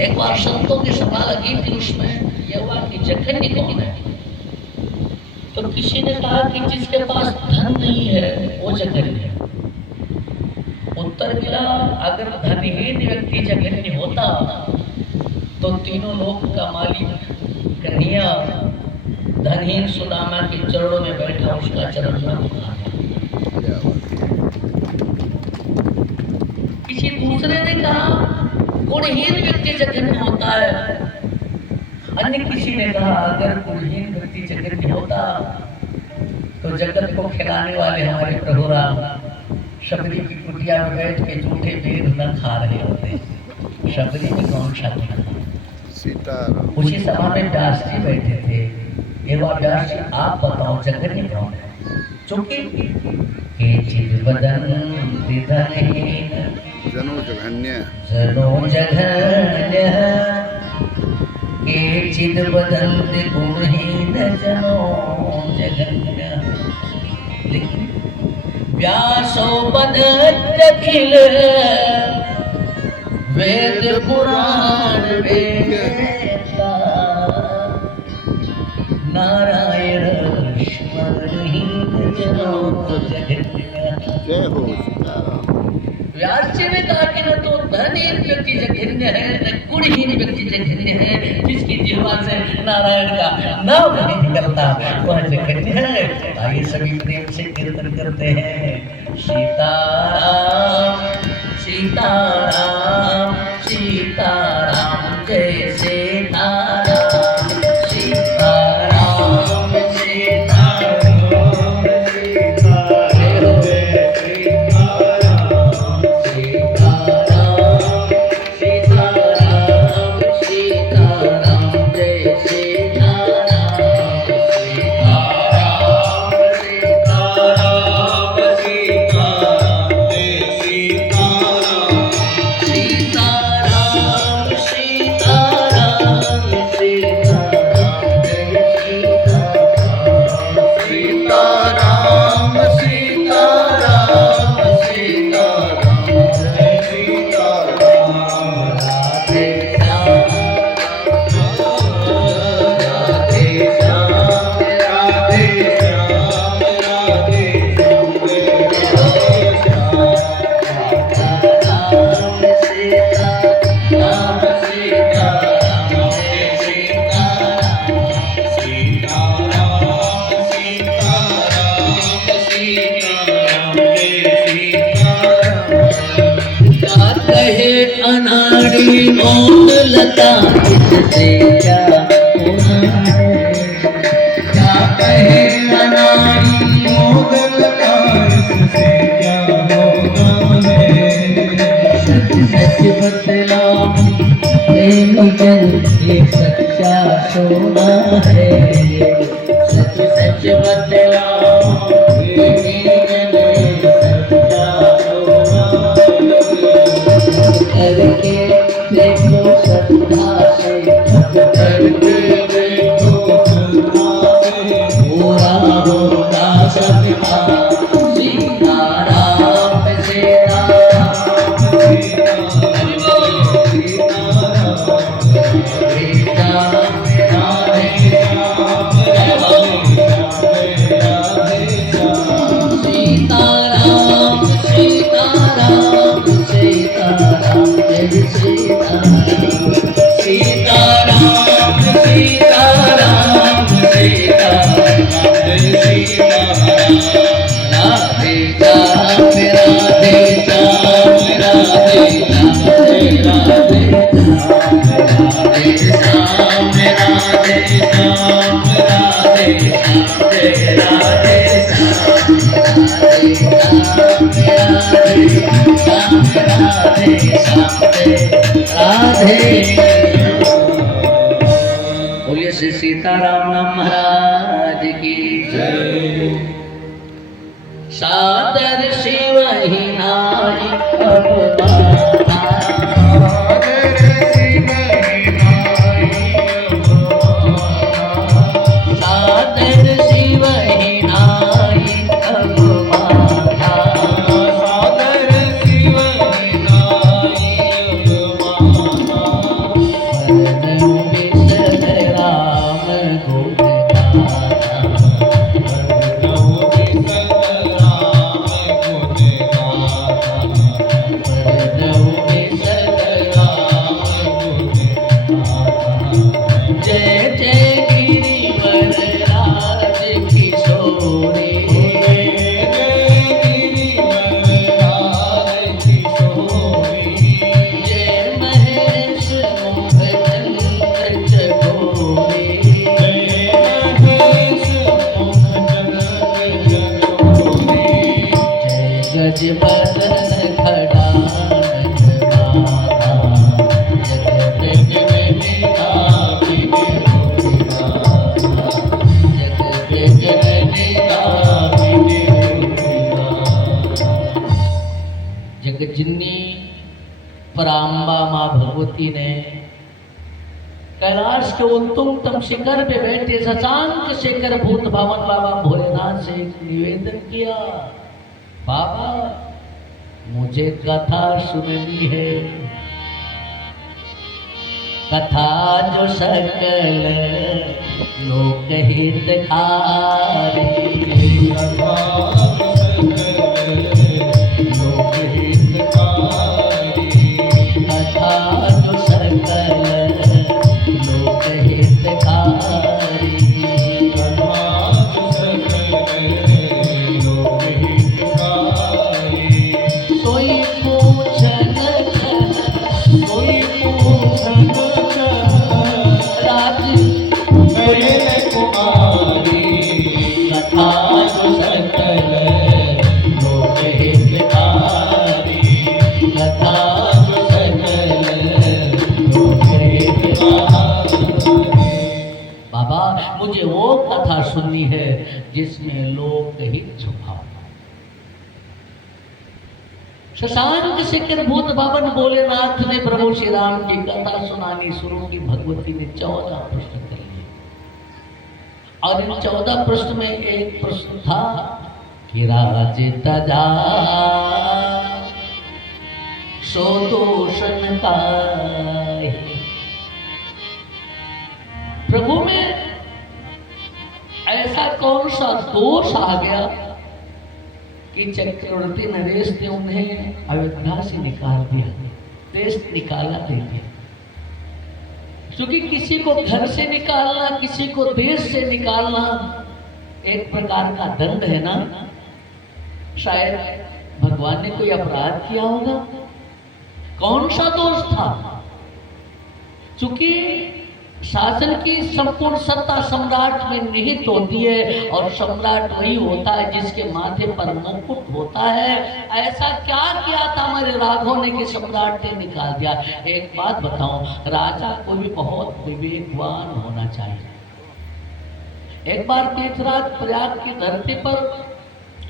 एक बार संतों की सभा लगी थी, उसमें यह हुआ कि जघन्य कौन है? तो किसी ने कहा कि जिसके पास धन नहीं है वो जघन्य है। उत्तर मिला, अगर धनहीन व्यक्ति जघन्य होता तो तीनों लोक का मालिक कन्हैया धनहीन सुदामा के चरणों में बैठा उसका चरण उठाता। किसी दूसरे ने कहा गुणहीन व्यक्ति जघन्य होता है। अन्य किसी ने कहा अगर गुणहीन व्यक्ति जघन्य होता तो जगत को खिलाने वाले हमारे प्रभु राम शबरी की कुटिया में बैठ के झूठे वेद न खा रहे होते। शबरी में कौन सा सीताराम? उसी सभा में व्यास जी बैठे थे। एक बार व्यास जी आप बताओ जघन्य कौन है? चूंकि जनो जघन्य केचिद बदन्ति गुणहीन जनो जघन्य। लेकिन व्यासो बदन्त्यखिल वेद पुराण वेदा नारायण स्मरणहीन जनो जघन्य। जय हो सीताराम। व्यास जी ने कहा कि न तो धनहीन व्यक्ति जघन्य है, न गुणहीन व्यक्ति जघन्य है। जिसकी जिह्वा से नारायण का नाम नहीं निकलता वह जघन्य है। आइए सभी प्रेम से कीर्तन करते हैं। सीताराम सीताराम सीताराम जय सीताराम सीताराम सीताराम सीताराम जय सीताराम सीताराम सीताराम सीताराम जय सीताराम अनाड़ी मौत लता इससे क्या होना है? क्या कहे अनाड़ी मौत लता इससे क्या होना है? सच सच बतलाओ प्रेम जन ये सच्चा सोना है। सच सच बतलाओ प्रेम जन ये सच्चा सोना करके देखो श्रद्धा से करके देखो श्रद्धा से पूरा होगा सबका। सीताराम सीताराम सीताराम बोलिए श्री सीताराम महाराज की जय। सादर शिव ही नारी भगवती ने कैलाश के उत्तुंगतम शिखर पे बैठे शशांक शेखर भूत भवन बाबा भोलेनाथ से निवेदन किया, बाबा मुझे कथा सुननी है, कथा जो सकल लोक हितकारी, कथा जो सकल लोक हितकारी, सोई पूछन सोई पूछन राज मेरे कुमारी, कथा जो सकल लोक हितकारी, कथा जो सकल लोक हितकारी। बाबा मुझे वो कथा सुननी है जिसमें लोक हित छुपा हो। शशांक शिखर भूत भवन भोलेनाथ ने प्रभु श्री राम की कथा सुनानी शुरू की। भगवती ने 14 प्रश्न कर लिए और इन 14 प्रश्न में एक प्रश्न था कि राज तजा सो दोषन का, प्रभु में ऐसा कौन सा दोष आ गया कि चक्रवर्ती नरेश ने उन्हें अयोध्या से निकाल दिया, देश निकाला देते। क्योंकि किसी को घर से निकालना, किसी को देश से निकालना एक प्रकार का दंड है ना। शायद भगवान ने कोई अपराध किया होगा। कौन सा दोष था? क्योंकि शासन की संपूर्ण सत्ता सम्राट में निहित होती है और सम्राट वही होता है जिसके माथे पर मुकुट होता है। ऐसा क्या किया था हमारे राघव ने कि सम्राट ने निकाल दिया? एक बात बताऊं, राजा को भी बहुत विवेकवान होना चाहिए। एक बार तीर्थराज प्रयाग की धरती पर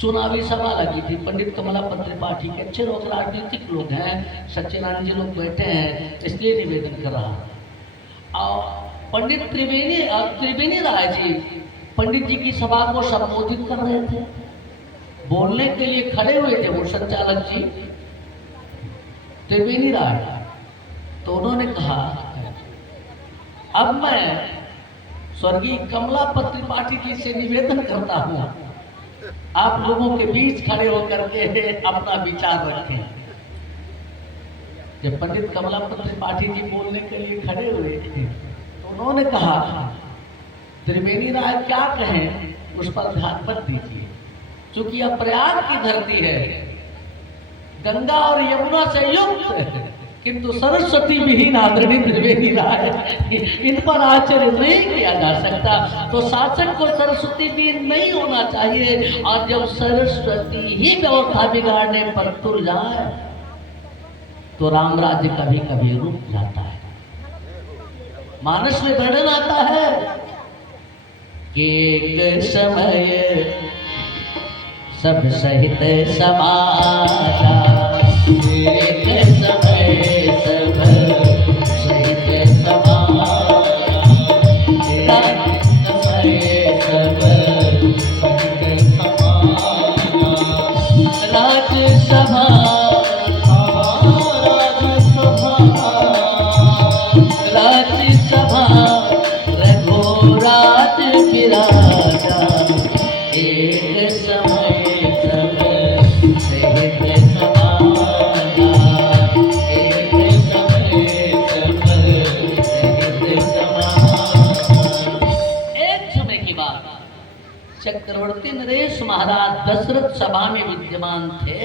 चुनावी सभा लगी थी। पंडित कमलापत त्रिपाठी के अच्छे लोग, राजनीतिक लोग हैं, सच्चिदानंद जी लोग बैठे हैं, इसलिए निवेदन कर रहा हूं। और पंडित त्रिवेणी राय जी पंडित जी की सभा को संबोधित कर रहे थे, बोलने के लिए खड़े हुए थे वो संचालक जी त्रिवेणी राय। तो उन्होंने कहा, अब मैं स्वर्गीय कमलापत त्रिपाठी जी से निवेदन करता हूं, आप लोगों के बीच खड़े होकर के अपना विचार रखें। जब पंडित कमलापत त्रिपाठी जी बोलने के लिए खड़े हुए थे तो उन्होंने कहा, त्रिवेणी राय क्या कहें उस पर ध्यान मत दीजिए, क्योंकि यह प्रयाग की धरती है, गंगा और यमुना से युक्त है, किंतु सरस्वती विहीन आदरणीय त्रिवेणी राय, इन पर आश्चर्य नहीं किया जा सकता। तो शासन को सरस्वती विहीन नहीं होना चाहिए, और जब सरस्वती ही व्यवस्था बिगाड़ने पर तुल जाए तो राम राज्य कभी कभी रुक जाता है। मानस में वर्णन आता है कि एक समय सब सहित समाजा, एक समय सब सहित समाजा, समय सब सहित समाजा, राज्यसभा राज्यसभा रघुराज विराजा, एक समय सब सहित समाजा, एक समय सब सहित समाजा। एक समय की बात, चक्रवर्ती नरेश महाराज दशरथ सभा में विद्यमान थे।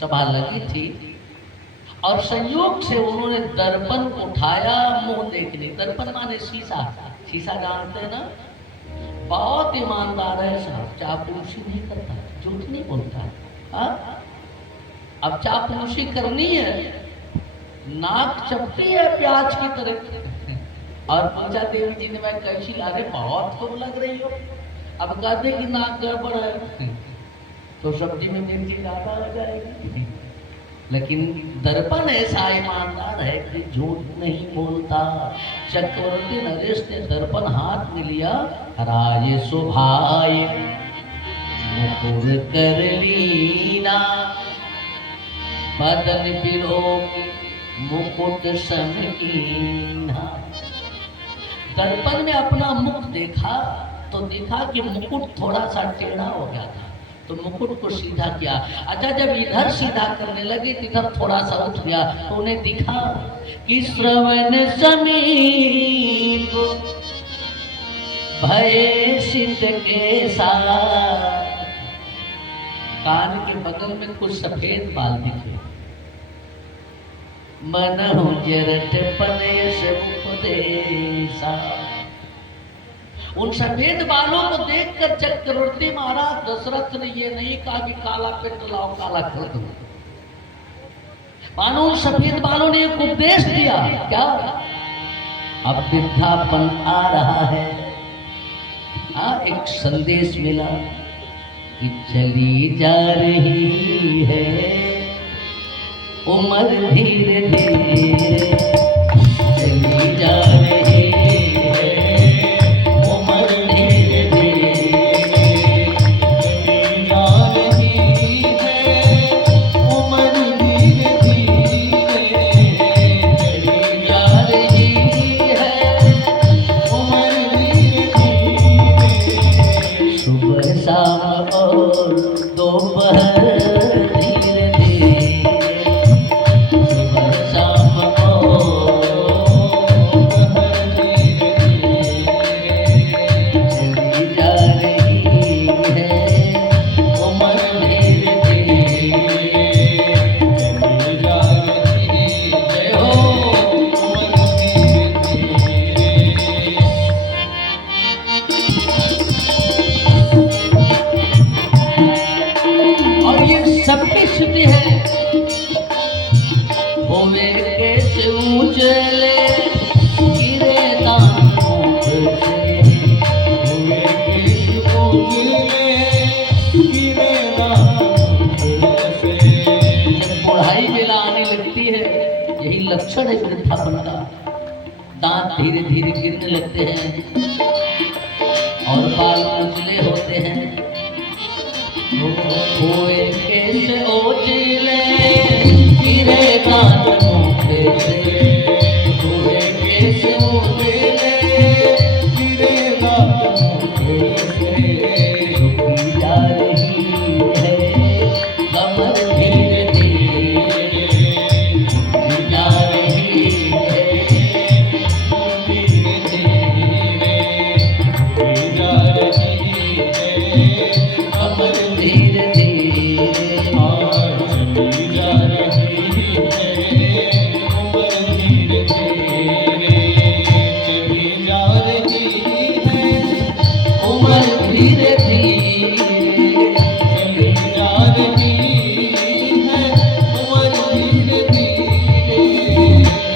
सभा लगी थी और संयोग से उन्होंने दर्पण उठाया मुंह देखने। दर्पण माने शीशा, शीशा जानते हैं ना, बहुत ईमानदार है साहब, चापलूसी नहीं करता, झूठ नहीं बोलता। हाँ, अब चापलूसी करनी है, नाक चपटी है प्याज की तरह। और पूछा देवी जी ने, मैं कैसी ला रहे, बहुत खूब लग रही हो। अब कहते कि नाक गड़बड़ है तो सब्जी में मिर्ची ज्यादा हो जाएगी। लेकिन दर्पण ऐसा ईमानदार है कि झूठ नहीं बोलता। चक्रवर्ती नरेश ने दर्पण हाथ में लिया, राय सुभाय मुकुर कर लीना, बदन बिलोकी मुकुट समकीना। दर्पण में अपना मुख देखा तो देखा कि मुकुट थोड़ा सा टेढ़ा हो गया था, तो मुकुट को सीधा किया। अच्छा, जब इधर सीधा करने लगे तो इधर थोड़ा सा उठ गया, तो उन्हें दिखा कि श्रवण समीप भय सिद्ध के साथ, कान के बगल में कुछ सफेद बाल दिखे। मन हो जरट पनेश उपदेशा। उन सफेद बालों को देखकर चक्रवर्ती महाराज दशरथ ने ये नहीं कहा कि काला पेट लाओ काला कर दो, मानो उन सफेद बालों ने एक उपदेश दिया। क्या? अब वृद्धापन आ रहा है। एक संदेश मिला कि चली जा रही है उम्र धीरे धीरे, चली जा रही है उम्र धीरे धीरे, चली जा रही है उम्र धीरे धीरे, चली जा रही है उम्र धीरे धीरे। सुबह शाम और दोपहर धीरे धीरे, सुबह शाम और दोपहर धीरे धीरे, चली जा रही है उम्र धीरे धीरे, चली जा रही है उम्र धीरे धीरे। और ये सबकी स्थिति है। होवे कैसे उजले गिरे दानों से, होवे कैसे उजले गिरे दानों से। जब बुढ़ाई बेला आने लगती है, यही लक्षण है वृद्धापन का। दांत धीरे धीरे गिरने लगते हैं और बाल उजले होते हैं। होए कैसे ओझले गिरे दानों से, होए कैसे ओझले गिरे दानों से। झुकी जा रही है कमर धीरे धीरे, झुकी जा रही है धीरे धीरे, झुकी जा रही है कमर धीरे धीरे, चली जा रही है उम्र धीरे धीरे, चली जा रही है उम्र धीरे धीरे, चली जा रही है उम्र धीरे धीरे।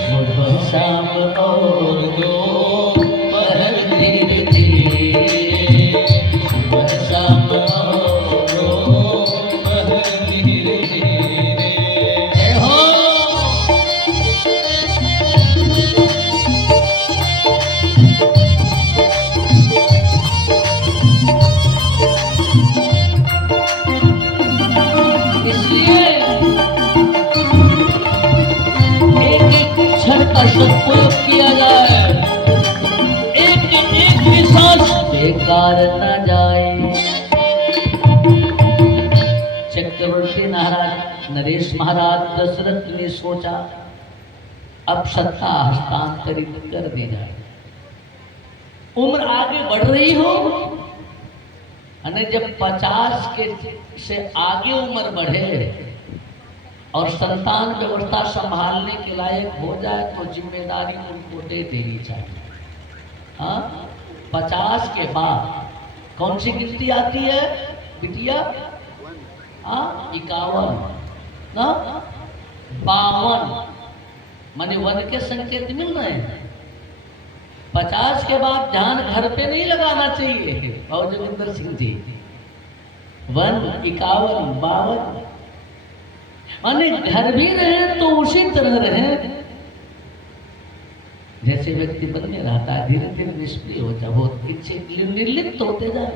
सुबह शाम और दोपहर धीरे धीरे, सुबह शाम और दोपहर धीरे धीरे। जय हो। इसलिए एक एक क्षण का सदुपयोग किया जाए, एक एक भी सांस बेकार न जाए। चक्रवर्ती नरेश महाराज दशरथ ने सोचा अब सत्ता हस्तांतरित कर दी जाए। उम्र आगे बढ़ रही हो, अने जब 50 के से आगे उम्र बढ़े और संतान व्यवस्था संभालने के लायक हो जाए तो जिम्मेदारी उनको दे देनी चाहिए। हाँ, 50 के बाद कौन सी गिनती आती है बिटिया? 51 ना 52, माने वन के संकेत मिल रहे हैं। 50 के बाद ध्यान घर पे नहीं लगाना चाहिए। और जोगिंदर सिंह जी 51, 52, माने घर भी रहे तो उसी तरह रहे जैसे व्यक्ति मन में रहता है, धीरे धीरे निष्क्रिय हो जाए, वो इच्छे निर्लिप्त होते जाए।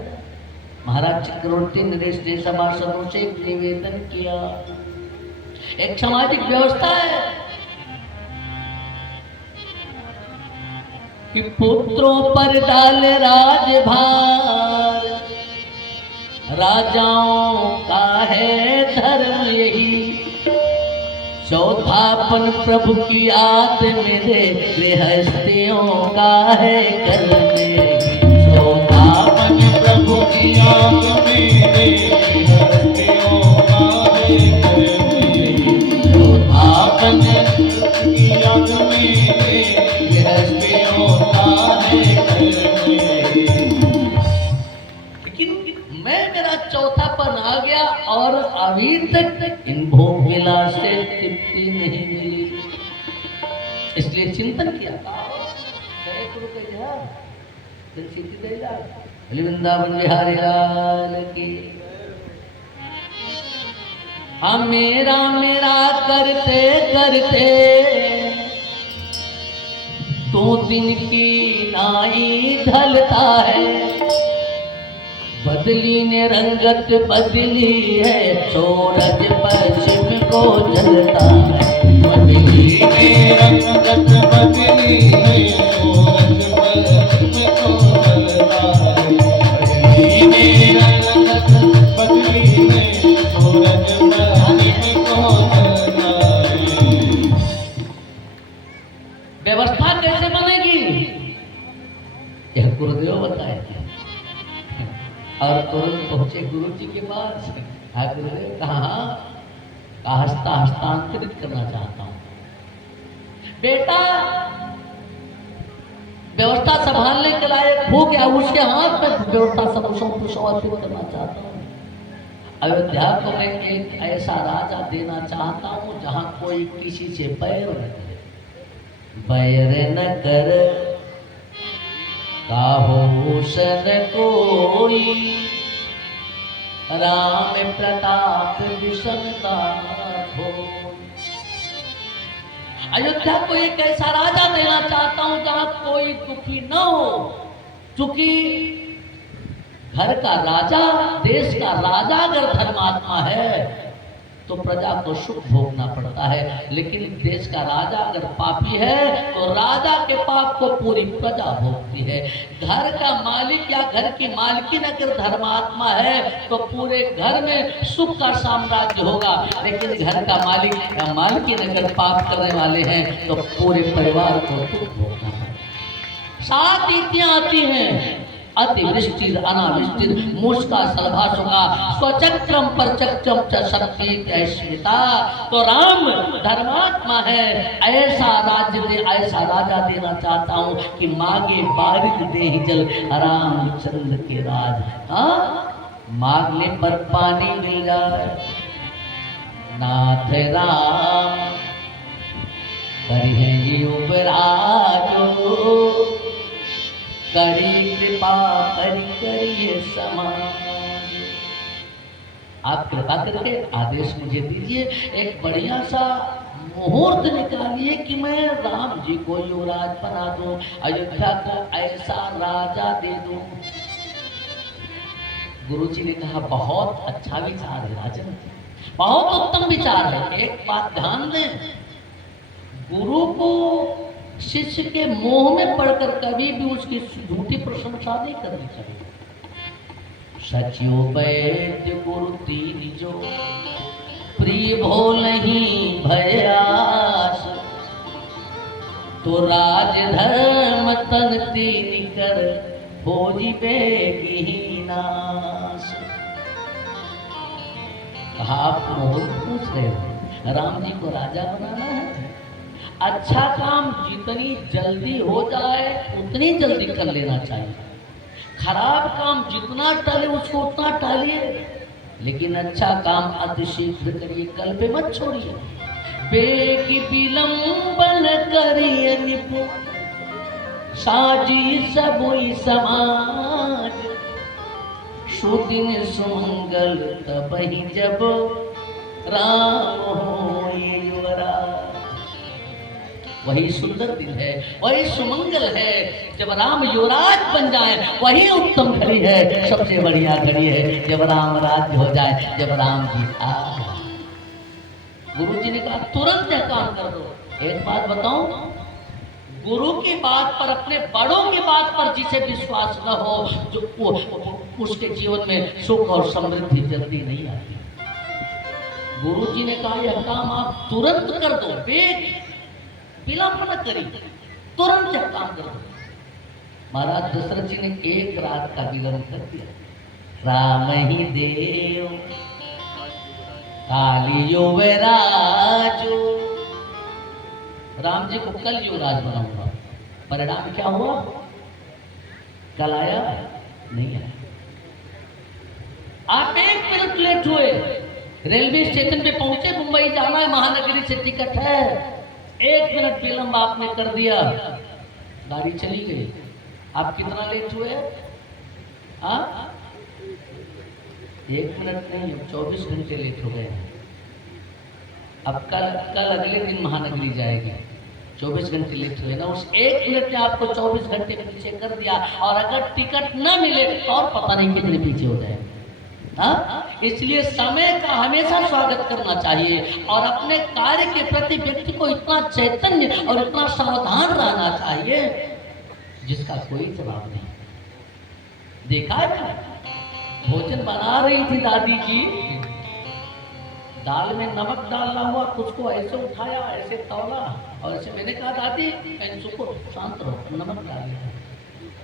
महाराज चक्रवर्ती नरेश ने सभासदों से एक निवेदन किया। एक सामाजिक व्यवस्था है कि पुत्रों पर डाल राजभार, राजाओं का है धर्म यही, चौथापन प्रभु की आद मेरे गृहस्थियों का है कर्म यही, चौथापन प्रभु की आद मेरे गृहस्थियों का है कर्म यही, चौथापन की आद मेरे गृहस्थियों का है कर्म यही। लेकिन मैं मेरा चौथा पर आ गया और अभी तक इन भोग विलास से तृप्ति नहीं मिली, इसलिए चिंतन किया। वृंदावन बिहारी लाल की। हम मेरा मेरा करते करते तो दिन की नाई ढलता है, बदली ने रंगत बदली है, सूरज पश्चिम को जलता है, बदली ने रंगत बदली है, सूरज पश्चिम को जलता है, बदली ने रंगत बदली है, सूरज पश्चिम को जलता है। व्यवस्था कैसे बनेगी यह गुरुदेव बताए और तुरंत पहुंचे गुरु जी के पास। गुरुदेव कहा हस्तांतरित करना चाहता हूं। बेटा व्यवस्था संभालने के लायक हो गया, उसके हाथ में व्यवस्था सुशोभित करना चाहता हूं। अयोध्या को मैं एक ऐसा राजा देना चाहता हूं जहां कोई किसी से बैर न करे, बैर न कर काहूषण कोई, राम प्रताप विषमता हो। अयोध्या को एक ऐसा राजा देना चाहता हूं जहां कोई दुखी न हो, क्योंकि घर का राजा, देश का राजा अगर धर्मात्मा है तो प्रजा को सुख भोगना पड़ता है, लेकिन देश का राजा अगर पापी है तो राजा के पाप को पूरी प्रजा भोगती है। घर का मालिक या घर की मालकिन अगर धर्मात्मा है तो पूरे घर में सुख का साम्राज्य होगा, लेकिन घर का मालिक या मालकिन अगर पाप करने वाले हैं तो पूरे परिवार को दुख भोगना है। 7 नीतियां आती हैं, अतिवृष्टि अनावृष्टि मूषका सलभासुका स्वचक्रम पर चक्रम च शक्ति स्मिता। तो राम धर्मात्मा है, ऐसा राज्य दे, ऐसा राजा देना चाहता हूं कि मांगे बारिश दे ही जल, रामचंद्र के राज। हाँ, मांगने पर पानी मिल जाए। नाथ राम करिए उपराजो, करी कृपा करिए समाज। आप कृपा करके आदेश मुझे दीजिए, एक बढ़िया सा मुहूर्त निकालिए कि मैं राम जी को युवराज बना दूं, अयोध्या को ऐसा राजा दे दूं। गुरु जी ने कहा बहुत अच्छा विचार है राजन, बहुत उत्तम विचार है। एक बात ध्यान दें, गुरु को शिष्य के मोह में पड़कर कभी भी उसकी झूठी प्रशंसा नहीं करनी चाहिए। सचियो वैद्य गुरु तीन जो, प्रिय भो नहीं भयास, तो राज धर्म तन तीन कर भोजी बेगी नाश। कहा आप मोह पूछ रहे हो, राम जी को राजा बनाना है, अच्छा काम जितनी जल्दी हो जाए उतनी जल्दी कर लेना चाहिए, खराब काम जितना टाले उसको उतना टालिए, लेकिन अच्छा काम अतिशीघ्र करिए, कल पे मत छोड़िए। बेगी विलंबन करिए निपुण, साजी सबोई समाज, सुदिन सुमंगल तबहि जब, राम हो युवराज। वही सुंदर दिन है, वही सुमंगल है जब राम युवराज बन जाए। वही उत्तम घड़ी है, सबसे बढ़िया घड़ी है जब राम राज्य हो जाए, जब राम जी आ। गुरु जी ने कहा तुरंत यह काम कर दो। एक बात बताऊं, गुरु की बात पर, अपने बड़ों की बात पर जिसे विश्वास न हो, जो उसके जीवन में सुख और समृद्धि जल्दी नहीं आती। गुरु जी ने कहा यह काम आप तुरंत कर दो, विलंब न करिए, तुरंत यह काम कर दो। महाराज दशरथ जी ने एक रात का विलंब कर दिया। राम ही देव काली युवराजो, राम जी को कल युवराज बनाऊंगा। परिणाम क्या हुआ? कल आया नहीं आया। आप 1 मिनट लेट हुए, रेलवे स्टेशन पे पहुंचे, मुंबई जाना है, महानगरी से टिकट है, 1 मिनट विलंब आपने कर दिया, गाड़ी चली गई। आप कितना लेट हुए? 1 मिनट नहीं, अब 24 घंटे लेट हो गए। अब कल अगले दिन महानगरी जाएगी, 24 घंटे लेट हुए ना। उस 1 मिनट ने आपको 24 घंटे पीछे कर दिया। और अगर टिकट न मिले तो और पता नहीं कितने पीछे हो जाए। इसलिए समय का हमेशा स्वागत करना चाहिए और अपने कार्य के प्रति व्यक्ति को इतना चैतन्य और इतना सावधान रहना चाहिए जिसका कोई जवाब नहीं। देखा है, भोजन बना रही थी दादी जी, दाल में नमक डालना हुआ, कुछ को ऐसे उठाया, ऐसे तौला और ऐसे। मैंने कहा दादी सुको, शांत रहो, नमक डालिए,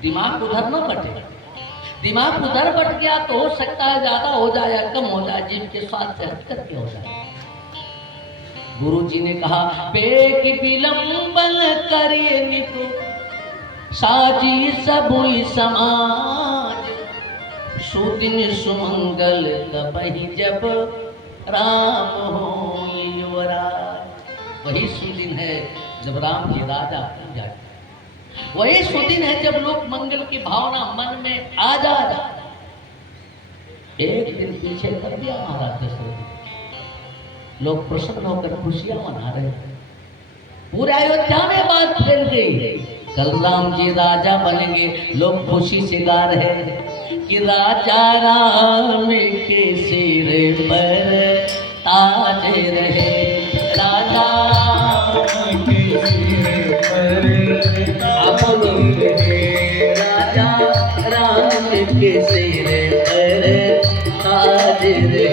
दिमाग उधर न बटे। दिमाग उधर बट गया तो हो सकता है ज्यादा हो जाए या कम हो जाए, जीव के स्वाद से हट करके हो जाए। गुरु जी ने कहा बेग विलंबन करिए निको साजी सबुई समाज, सुदिन सुमंगल तबहि जब राम हो युवराज। वही सुदिन है जब राम जी राजा बन जाए। वही सुदिन है जब लोग मंगल की भावना मन में आ जाए। एक दिन पीछे कर दिया महाराज दशरथ, लोग प्रसन्न होकर खुशियां मना रहे हैं। पूरे अयोध्या में बात फैल गई, कल राम जी राजा बनेंगे। लोग खुशी से गा रहे हैं कि राजा राम के सिर पर ताज रहे, राजा राम के सिर पर राजा राम के सिर पर ताज रहे,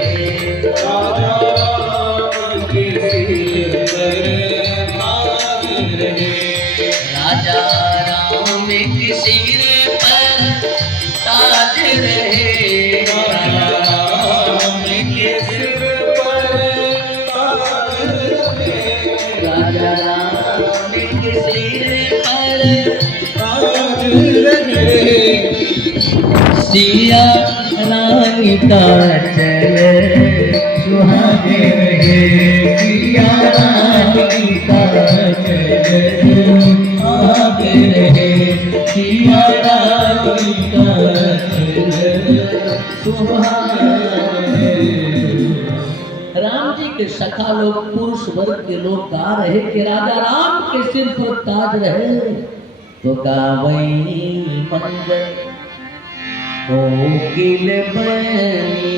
राजा राम के सिर पर ताज रहे, राजा राम के सिर पर ताज रहे, राजा राम के सिर पर ताज रहे, राजा राम के सिर पर सिया रानी का चल सुहागे रहे, सिया रानी का चल सुहागे रहे, सिया रानी का चल सुहागे। राम जी के सखा लोग, पुरुष वर्ग के लोग गा रहे कि राजा राम के सिर पर ताज रहे। तो गावई मंगल कोकिल बनी,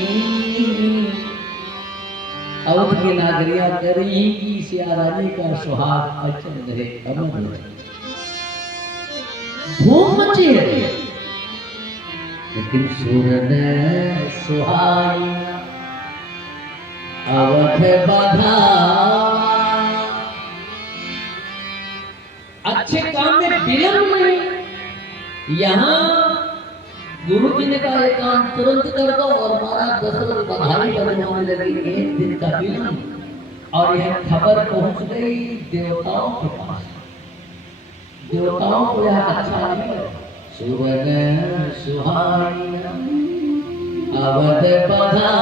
अवध की नागरिया करी की सिया रानी का सुहाग अचल रहे, अमर रहे। धूम मची है लेकिन सूरन सुहाई अवध बधा। अच्छे काम में विलंब नहीं। यहाँ गुरु जी ने कहा एक काम तुरंत कर दो और महाराज दशरथ बधाई बजाने लगे। 1 दिन का विलंब और यह खबर पहुंच गई देवताओं के पास। देवताओं को यह अच्छा नहीं लगा। सुवन सुहाई अवध बधा,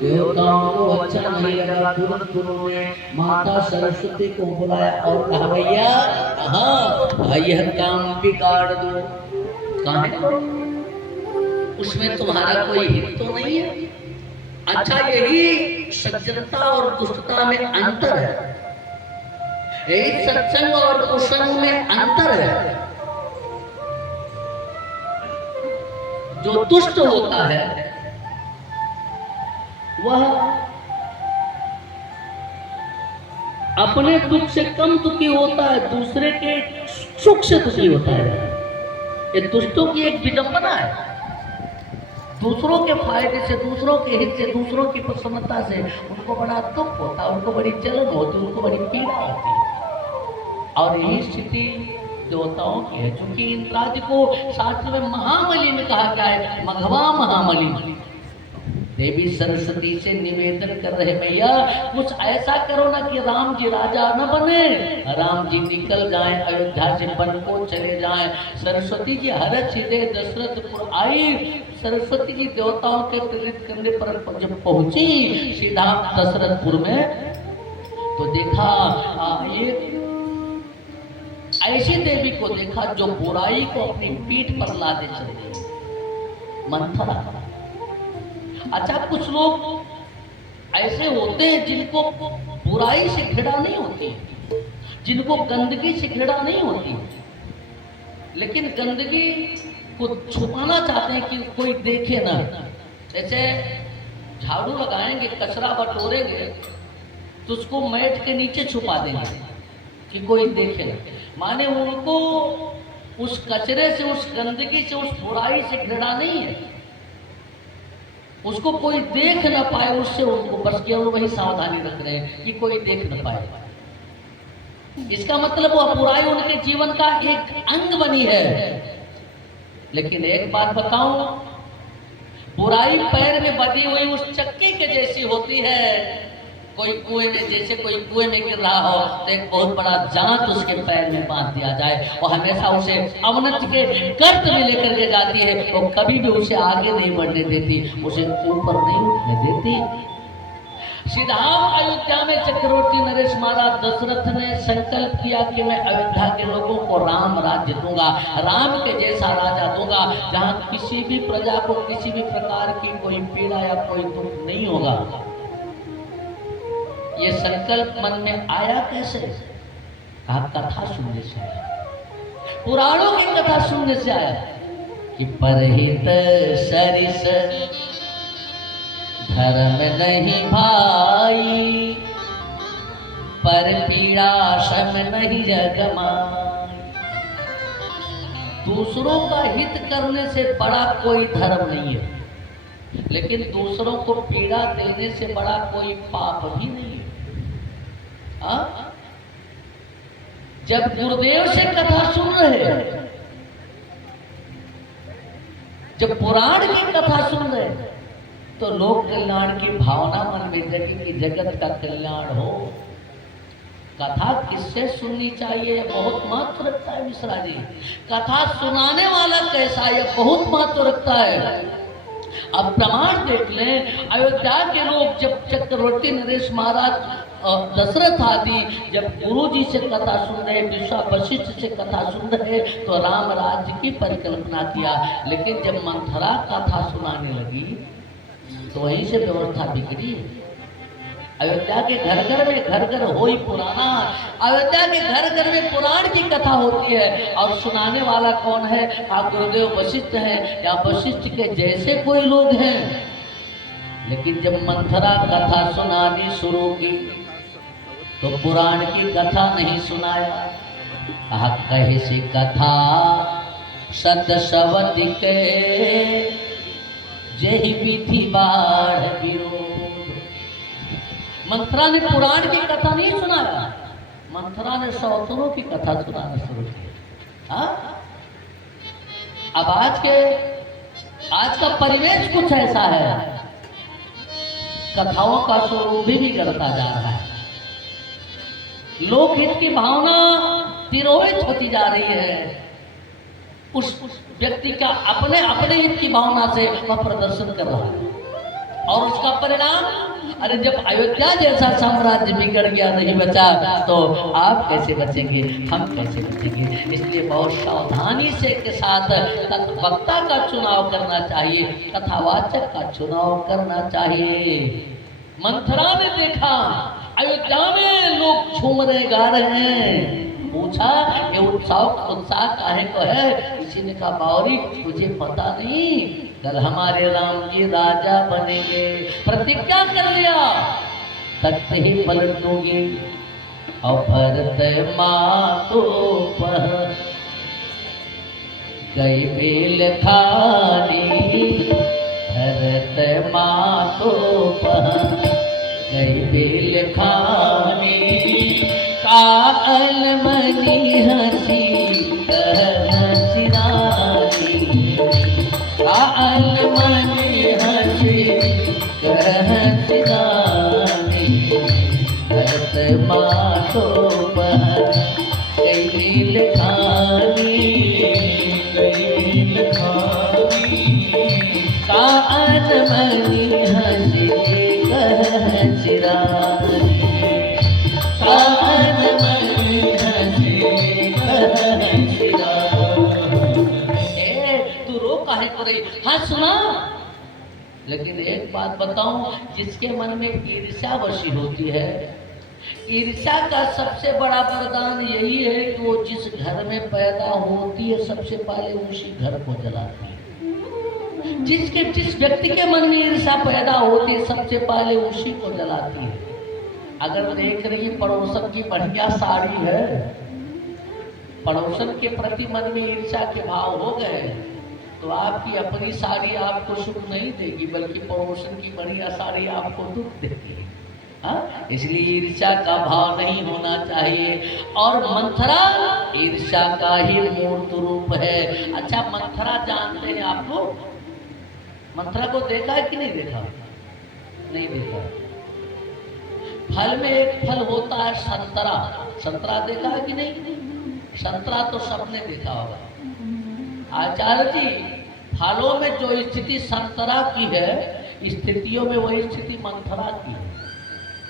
देवताओं को अच्छा नहीं लगा। तुरंत उन्होंने माता सरस्वती को बुलाया और कहा भैया हाँ यह काम बिगाड़ दो। कहा उसमें तुम्हारा कोई हित तो नहीं है? अच्छा, यही सज्जनता और दुष्टता में अंतर है, यही सत्संग और कुसंग में अंतर है। जो दुष्ट होता है वह अपने दुख से कम दुखी होता है, दूसरे के सुख से दुखी होता है। ये दुष्टों की एक विडंबना है। दूसरों के फायदे से, दूसरों के हित से, दूसरों की प्रसन्नता से उनको बड़ा दुख होता है, उनको बड़ी जलन होती है, उनको बड़ी पीड़ा होती है। और यही स्थिति देवताओं की है, क्योंकि इंद्रादि को शास्त्र में महामलिन कहा गया है, मघवा महामलिन। देवी सरस्वती से निवेदन कर रहे, भैया कुछ ऐसा करो ना कि राम जी राजा न बने, राम जी निकल जाएं, अयोध्या से वन को चले जाएं। सरस्वती जी हर सीधे दशरथपुर आई। सरस्वती जी देवताओं के प्रेरित करने पर जब पहुंची सीधा दशरथपुर में, तो देखा ये ऐसी देवी को देखा जो बुराई को अपनी पीठ पर लादे चले, मंथरा। अच्छा, कुछ लोग ऐसे होते हैं जिनको बुराई से घृणा नहीं होती, जिनको गंदगी से घृणा नहीं होती, लेकिन गंदगी को छुपाना चाहते हैं कि कोई देखे ना। जैसे झाड़ू लगाएंगे, कचरा बटोरेंगे, तो उसको मैट के नीचे छुपा देंगे कि कोई देखे ना। माने उनको उस कचरे से, उस गंदगी से, उस बुराई से घृणा नहीं है, उसको कोई देख ना पाए, उससे उनको बस केवल वही सावधानी रख रहे हैं कि कोई देख ना पाए। इसका मतलब वह बुराई उनके जीवन का एक अंग बनी है। लेकिन एक बात बताऊं, बुराई पैर में बधी हुई उस चक्की के जैसी होती है। कोई कुएं में, जैसे कोई कुएं में गिर रहा हो तो एक बहुत बड़ा जांच उसके पैर में बांध दिया जाए और हमेशा उसे अवनति के गर्त में लेकर के जाती है, वो तो कभी भी उसे आगे नहीं बढ़ने देती, उसे ऊपर नहीं उठने देती। सीधा अयोध्या में चक्रवर्ती नरेश महाराज दशरथ ने संकल्प किया कि मैं अयोध्या के लोगों को राम राज्य दूंगा, राम के जैसा राजा दूंगा, जहां किसी भी प्रजा को किसी भी प्रकार की कोई पीड़ा या कोई दुख नहीं होगा। ये संकल्प मन में आया कैसे? कहा कथा सुनने से आया, पुराणों की कथा सुनने से आया कि परहित सरिस धर्म नहीं भाई, पर पीड़ा शम नहीं जगमाई। दूसरों का हित करने से बड़ा कोई धर्म नहीं है, लेकिन दूसरों को पीड़ा देने से बड़ा कोई पाप भी नहीं है। जब गुरुदेव से कथा सुन रहे, जब पुराण की कथा सुन रहे, तो लोक कल्याण की भावना मन में जगी कि जगत का कल्याण हो। कथा किससे सुननी चाहिए यह बहुत महत्व रखता है मिश्रा जी। कथा सुनाने वाला कैसा यह बहुत महत्व रखता है। अब प्रमाण देख लें, अयोध्या के लोग जब चक्रवर्ती नरेश महाराज दशरथ आदि जब गुरु जी से कथा सुन रहे, विश्वा वशिष्ठ से कथा सुन रहे, तो राम राज्य की परिकल्पना किया। लेकिन जब मंथरा कथा सुनाने लगी तो वहीं से व्यवस्था बिगड़ी। अयोध्या के घर घर हो ही पुराना, अयोध्या के घर में पुराण की कथा होती है, और सुनाने वाला कौन है? आप गुरुदेव वशिष्ठ हैं या वशिष्ठ के जैसे कोई लोग हैं। लेकिन जब मंथरा कथा सुनानी शुरू की तो पुराण की कथा नहीं सुनाया। कहा कहे से कथा सत शब्द के जही विधि बाढ़ विरोध। मंथरा ने पुराण की कथा नहीं सुनाया, मंथरा ने सौतनों की कथा सुनाना शुरू किया। अब आज का परिवेश कुछ ऐसा है, कथाओं का स्वरूप भी बिगड़ता जा रहा है। लोकहित की भावना तिरोहित होती जा रही है। उस व्यक्ति का अपने हित की भावना से वह प्रदर्शन कर रहा है। और उसका परिणाम, अरे जब अयोध्या जैसा साम्राज्य बिगड़ गया, नहीं बचा, तो आप कैसे बचेंगे, हम कैसे बचेंगे। इसलिए बहुत सावधानी से के साथ वक्ता का चुनाव करना चाहिए, कथावाचक का चुनाव करना चाहिए। मंथरा ने देखा अयोध्या में लोग झूम रहे, गा रहे हैं, पूछा ये उत्साह काहे को है। किसी ने कहा बावरी तुझे पता नहीं, कल हमारे राम जी राजा बनेंगे, प्रतिज्ञा कर लिया, तख्त ही पलट दोगे। और भरत मातो पर गई बेल खानी, भरत मातो पर गई बेल खानी, काल मनी हसी हसी रानी, काल मनी हसी हसी रानी, भरत मातो पर गई बेल खानी, गई बेल खानी, काल मनी हसी हसी रानी, तू रो काहे को रही। हाँ सुना, लेकिन एक बात बताऊं, जिसके मन में ईर्ष्या वशी होती है, ईर्ष्या का सबसे बड़ा वरदान यही है कि वो जिस घर में पैदा होती है सबसे पहले उसी घर को जलाती है। जिस व्यक्ति के मन में ईर्ष्या पैदा होती है सबसे पहले उसी को जलाती है। अगर देख रही पड़ोसन की बढ़िया साड़ी है, पड़ोसन के प्रति मन में ईर्ष्या के भाव हो गए, तो आपकी अपनी साड़ी आपको सुख नहीं देगी, बल्कि पड़ोसन की बढ़िया साड़ी आपको दुख देगी। हाँ, इसलिए ईर्ष्या का भाव नहीं होना चाहिए। और मंथरा ईर्ष्या का ही मूर्त रूप है। अच्छा, मंथरा जानते हैं आप लोग? मंथरा को देखा है कि नहीं देखा? नहीं देखा। फल में एक फल होता है संतरा, संतरा देखा है कि नहीं? संतरा तो सबने देखा होगा। आचार्य जी, फलों में जो स्थिति संतरा की है, स्थितियों में वही स्थिति मंथरा की है।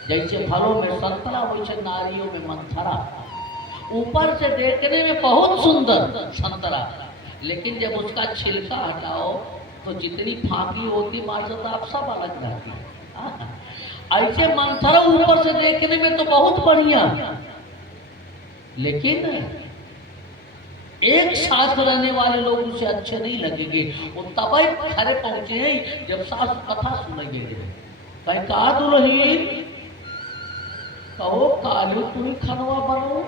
जैसे फलों में संतरा, वैसे नारियों में मंथरा। ऊपर से देखने में बहुत सुंदर संतरा, लेकिन जब उसका छिलका हटाओ तो जितनी फांकी होती मार्जत आप सब अलग जाती है। ऐसे मंथरा ऊपर से देखने में तो बहुत बढ़िया, लेकिन एक साथ रहने वाले लोग उसे अच्छे नहीं लगेंगे। वो तब खरे पहुंचे हैं जब सास कथा सुनेंगे। कहीं कहा दुल्हीन कहो कालू तुम खनवा बनो,